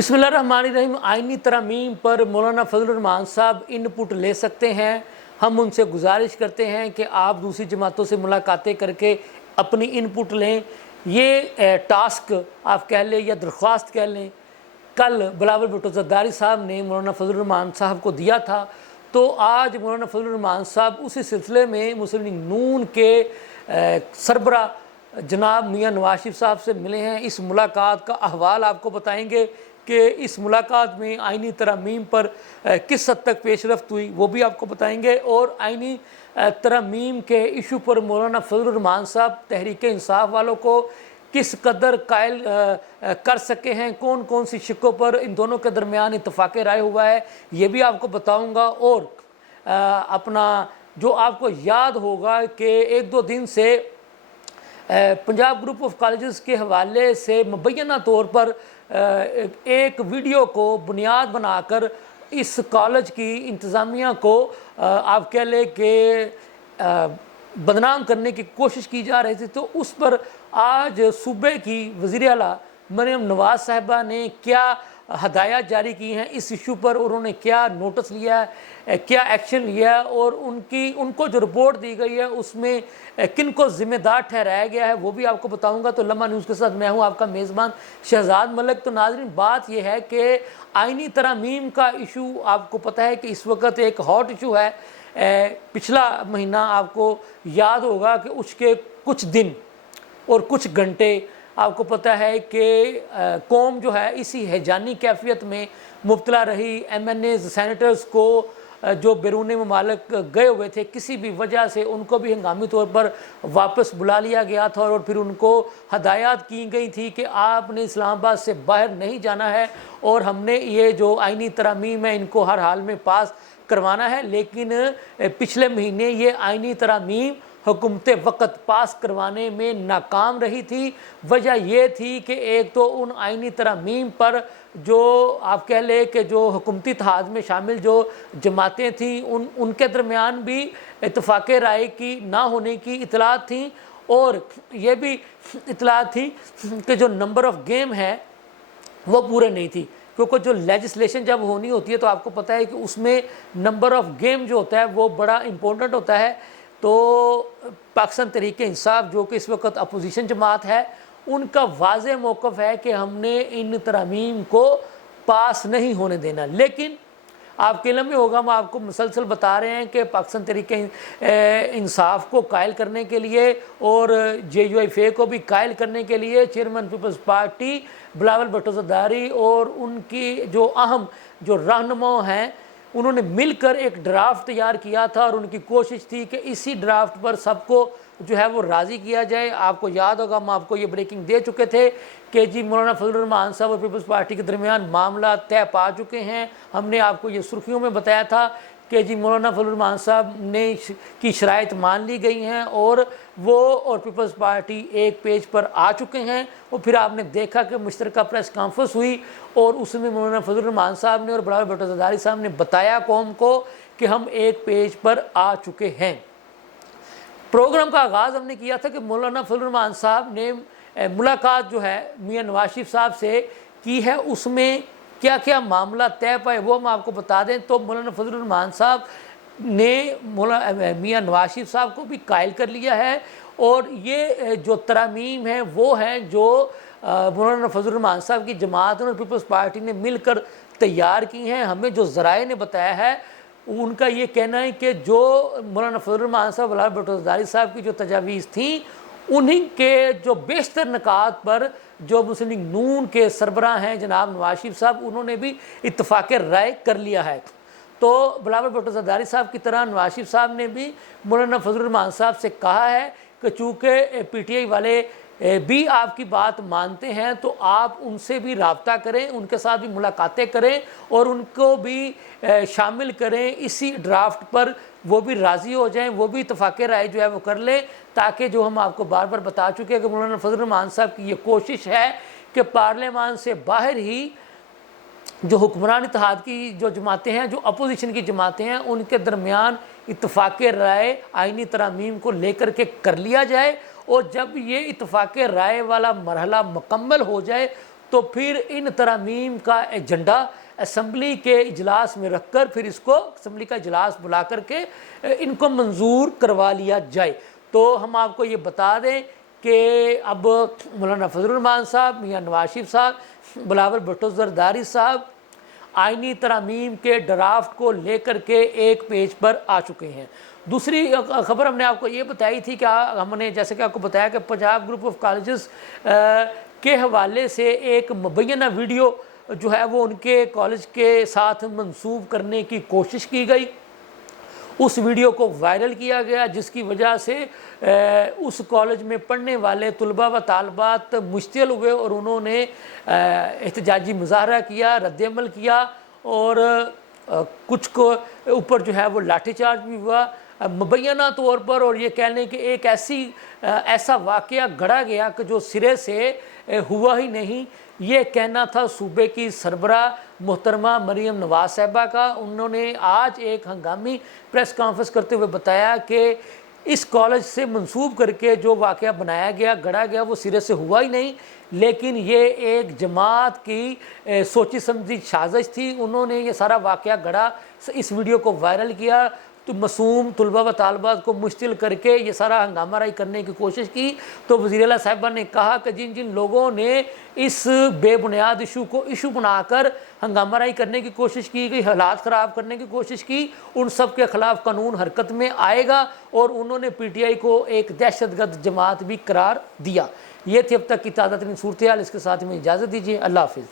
बिस्मिल्लाहिर्रहमानिर्रहीम। आइनी तरमीम पर मौलाना फजलुर रहमान साहब इनपुट ले सकते हैं। हम उनसे गुजारिश करते हैं कि आप दूसरी जमातों से मुलाकातें करके अपनी इनपुट लें। ये टास्क आप कह लें या दरख्वास्त कह लें, कल बिलावल भुट्टो ज़रदारी साहब ने मौलाना फजलुर रहमान साहब को दिया था। तो आज मौलाना फजलुर रहमान साहब उसी सिलसिले में मुस्लिम लीग नून के सरबरा जनाब मियाँ नवाज शरीफ साहब से मिले हैं। इस मुलाकात का अहवाल आपको बताएंगे कि इस मुलाकात में आइनी तरमीम पर किस हद तक पेशरफ्त हुई, वो भी आपको बताएंगे। और आइनी तरमीम के इशू पर मौलाना फजलुर रहमान साहब तहरीक इंसाफ वालों को किस कदर कायल कर सके हैं, कौन कौन सी शिकों पर इन दोनों के दरमियान इत्तफाक राय हुआ है, ये भी आपको बताऊंगा। और अपना जो आपको याद होगा कि एक दो दिन से पंजाब ग्रुप ऑफ कॉलेजेस के हवाले से मुबैना तौर पर एक वीडियो को बुनियाद बनाकर इस कॉलेज की इंतज़ामिया को आप कह लें कि बदनाम करने की कोशिश की जा रही थी। तो उस पर आज सूबे की वज़ीर आला मरियम नवाज़ साहिबा ने क्या हदायत जारी की हैं इस इशू पर, उन्होंने क्या नोटिस लिया है, क्या एक्शन लिया है, और उनको जो रिपोर्ट दी गई है उसमें किन को ज़िम्मेदार ठहराया गया है, वो भी आपको बताऊंगा। तो लम्हा न्यूज़ के साथ मैं हूं आपका मेज़बान शहजाद मलिक। तो नाज़रीन, बात यह है कि आइनी तरमीम का इशू आपको पता है कि इस वक्त एक हॉट इशू है। पिछला महीना आपको याद होगा कि उसके कुछ दिन और कुछ घंटे आपको पता है कि कौम जो है इसी हैजानी कैफियत में मुब्तला रही। MNAs सैनिटर्स को जो बैरून ममालिक गए हुए थे किसी भी वजह से, उनको भी हंगामी तौर पर वापस बुला लिया गया था और फिर उनको हदायत की गई थी कि आपने इस्लामाबाद से बाहर नहीं जाना है और हमने ये जो आइनी तरमीम है इनको हर हाल में पास करवाना है। लेकिन पिछले महीने ये आइनी तरमीम हुकूमत वक़्त पास करवाने में नाकाम रही थी। वजह यह थी कि एक तो उन आइनी तरमीम पर जो आप कह लें कि जो हुकूमती इत्तेहाद में शामिल जो जमातें थीं उनके दरमियान भी इत्तफाक राय की ना होने की इतलात थी, और ये भी इतलात थी कि जो नंबर ऑफ़ गेम है वो पूरे नहीं थी। क्योंकि जो लेजिस्लेशन जब होनी होती है तो आपको पता है कि उसमें नंबर ऑफ़ गेम जो होता है वो बड़ा इम्पोर्टेंट होता है। तो पाकिस्तान तहरीक इंसाफ जो कि इस वक्त अपोजिशन जमात है, उनका वाज़ेह मौक़िफ़ है कि हमने इन तरमीम को पास नहीं होने देना। लेकिन आपके इल्म में होगा, हम आपको मुसलसल बता रहे हैं कि पाकिस्तान तहरीक इंसाफ को कायल करने के लिए और JUIFA को भी कायल करने के लिए चेयरमैन पीपल्स पार्टी बिलावल भुट्टो ज़रदारी और उनकी जो अहम जो रहनुमा हैं उन्होंने मिलकर एक ड्राफ्ट तैयार किया था और उनकी कोशिश थी कि इसी ड्राफ्ट पर सबको जो है वो राज़ी किया जाए। आपको याद होगा, हम आपको ये ब्रेकिंग दे चुके थे कि जी मौलाना फजलुर रहमान साहब और पीपल्स पार्टी के दरमियान मामला तय पा चुके हैं। हमने आपको ये सुर्खियों में बताया था कि जी मौलाना फजलुर रहमान साहब ने की शराइत मान ली गई हैं और वो और पीपल्स पार्टी एक पेज पर आ चुके हैं। और फिर आपने देखा कि मुश्तरका प्रेस कॉन्फ्रेंस हुई और उसमें मौलाना फजलुर रहमान साहब ने और बिलावल भुट्टो ज़रदारी साहब ने बताया कौम को कि हम एक पेज पर आ चुके हैं। प्रोग्राम का आगाज़ हमने किया था कि मौलाना फजलुर रहमान साहब ने मुलाकात जो है मियाँ नवाज शरीफ साहब से की है, उसमें क्या क्या मामला तय पाए वो हम आपको बता दें। तो मौलाना फजलुर रहमान साहब ने मियाँ नवाज शरीफ साहब को भी कायल कर लिया है और ये जो तरमीम है वो हैं जो मौलाना फजलुर रहमान साहब की जमात और पीपल्स पार्टी ने मिलकर तैयार की हैं। हमें जो ज़राए ने बताया है उनका ये कहना है कि जो मौलाना फजलुर रहमान साहब बिलावल भुट्टो ज़रदारी साहब की जो तजावीज़ थी उन्हीं के जो बेशतर निकात पर जो मुस्लिम लीग नून के सरबराह हैं जनाब नवाज शरीफ साहब, उन्होंने भी इत्तफाक राय कर लिया है। तो बिलावल भुट्टो ज़रदारी साहब की तरह नवाज शरीफ साहब ने भी मौलाना फजलुर रहमान साहब से कहा है कि चूँकि PTI वाले भी आपकी बात मानते हैं तो आप उनसे भी रब्ता करें, उनके साथ भी मुलाकातें करें और उनको भी शामिल करें इसी ड्राफ्ट पर, वो भी राज़ी हो जाएं, वो भी इत्तफाक राय जो है वो कर लें, ताकि जो हम आपको बार बार बता चुके हैं कि मौलाना फजलुर रहमान साहब की ये कोशिश है कि पार्लियामान से बाहर ही जो हुक्मरान इत्तेहाद की जो जमातें हैं, जो अपोजिशन की जमातें हैं, उनके दरमियान इत्तफाक राय आइनी तरमीम को लेकर के कर लिया जाए। और जब ये इत्तफाक राय वाला मरहला मुकम्मल हो जाए تو پھر ان ترامیم کا ایجنڈا اسمبلی کے اجلاس میں رکھ کر پھر اس کو اسمبلی کا اجلاس بلا کر کے ان کو منظور کروا لیا جائے۔ تو ہم آپ کو یہ بتا دیں کہ اب مولانا فضل الرحمان صاحب، میاں نواز شریف صاحب، بلاول بھٹو زرداری صاحب آئینی ترامیم کے ڈرافٹ کو لے کر کے ایک پیج پر آ چکے ہیں۔ دوسری خبر ہم نے آپ کو یہ بتائی تھی کہ ہم نے جیسے کہ آپ کو بتایا کہ پنجاب گروپ آف کالجز کے حوالے سے ایک مبینہ ویڈیو جو ہے وہ ان کے کالج کے ساتھ منسوب کرنے کی کوشش کی گئی۔ اس ویڈیو کو وائرل کیا گیا، جس کی وجہ سے اس کالج میں پڑھنے والے طلباء و طالبات مشتعل ہوئے اور انہوں نے احتجاجی مظاہرہ کیا، رد عمل کیا، اور کچھ کو اوپر جو ہے وہ لاٹھی چارج بھی ہوا مبینہ طور پر۔ اور یہ کہہ لیں کہ ایک ایسا واقعہ گھڑا گیا کہ جو سرے سے ہوا ہی نہیں۔ یہ کہنا تھا صوبے کی سربراہ محترمہ مریم نواز صاحبہ کا۔ انہوں نے آج ایک ہنگامی پریس کانفرنس کرتے ہوئے بتایا کہ اس کالج سے منسوب کر کے جو واقعہ بنایا گیا، گڑھا گیا، وہ سرے سے ہوا ہی نہیں، لیکن یہ ایک جماعت کی سوچی سمجھی سازش تھی۔ انہوں نے یہ سارا واقعہ گڑھا، اس ویڈیو کو وائرل کیا، تو معصوم طلباء و طالبات کو مشتعل کر کے یہ سارا ہنگامہ رائی کرنے کی کوشش کی۔ تو وزیر اعلیٰ صاحبہ نے کہا کہ جن جن لوگوں نے اس بے بنیاد ایشو کو ایشو بنا کر ہنگامہ رائی کرنے کی کوشش کی گئی، حالات خراب کرنے کی کوشش کی، ان سب کے خلاف قانون حرکت میں آئے گا، اور انہوں نے پی ٹی آئی کو ایک دہشت گرد جماعت بھی قرار دیا۔ یہ تھی اب تک کی تازہ ترین صورتحال۔ اس کے ساتھ میں اجازت دیجیے، اللہ حافظ۔